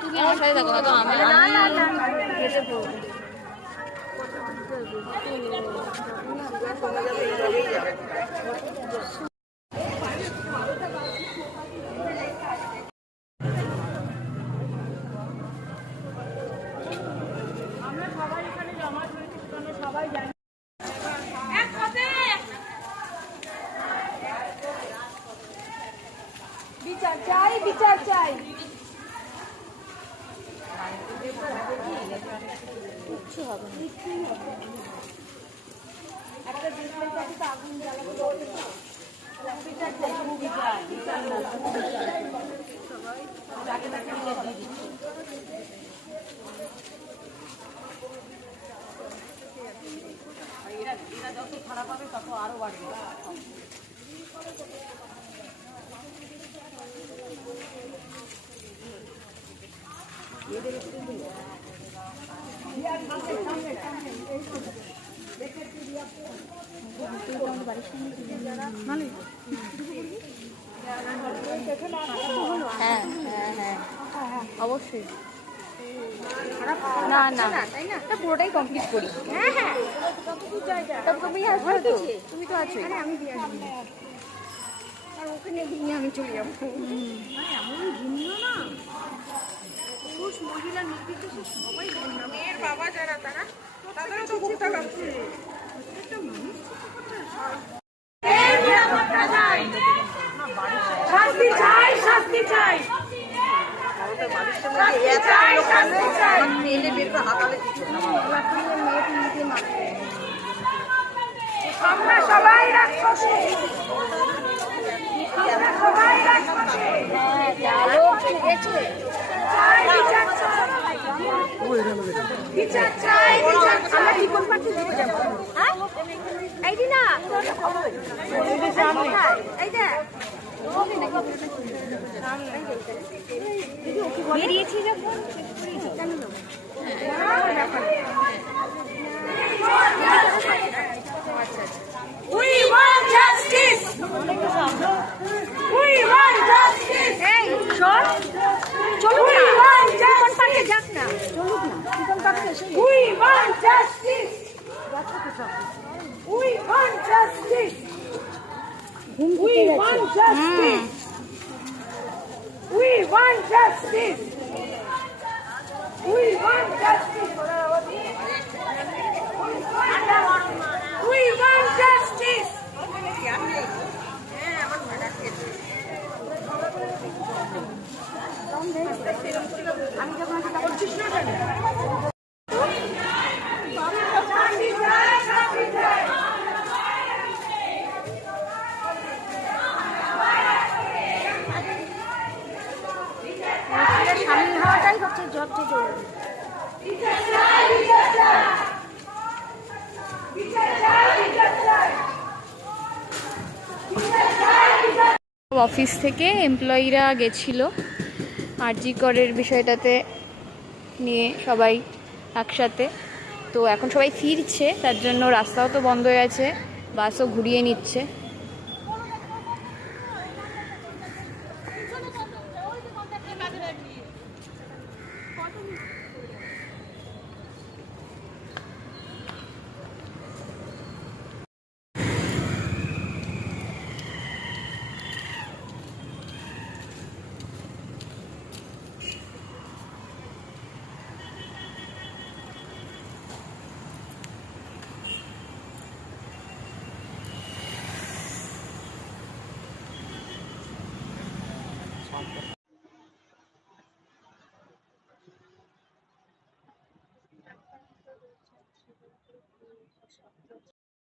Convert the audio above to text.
তুমি আমার সাথে থাকো তো আমি বিচার চাই, বিচার চাই। কিচ্ছু হবে না, একটা ডিসপ্লে চাই তো আগুন জ্বালাবো। বিচার চাই, বিচার বিচার এরা যত খারাপ হবে তত আরো বাড়বে। হ্যাঁ হ্যাঁ হ্যাঁ অবশ্যই। না না তাই না, পুরোটাই কমপ্লিট করি। হ্যাঁ হ্যাঁ তুমি আসবে তো, তুমি তো আছো। আমি দিয়ে আসবো আর ওখানে দিয়ে আমি চলে যাবো। এমন ভিন্ন না, পুরুষ মহিলা নির্বিশেষে সবাই ভিন্ন। মেয়ের বাবা যারা তারা তাদেরও তো ভোক্তা লাগছে। শাস্তি চাই, শাস্তি চাই, আমরা সবাই রাক্ষসী, আমরা সবাই রাক্ষসী। বিচার চাই, বিচার চাই। আমরা কি কোন পার্টি দিতে যাবো? হ্যাঁ এই দি না এই দেখ বেরিয়েছি যখন We want justice. We want justice. Hey, short. চলুন না। We want justice. যাক না। চলুন না। কোন পার্কে এসে? We want justice. We want justice. We want justice. We want justice. We want justice. We want justice. আমি যখন করছিস না কেন? সামিল হওয়াটাই হচ্ছে সবচেয়ে জরুরি। অফিস থেকে এমপ্লয়িরা গেছিল আরজি করের বিষয়টাতে নিয়ে সবাই একসাথে। তো এখন সবাই ফিরছে, তার জন্য রাস্তাও তো বন্ধ হয়ে আছে, বাসও ঘুরিয়ে নিচ্ছে।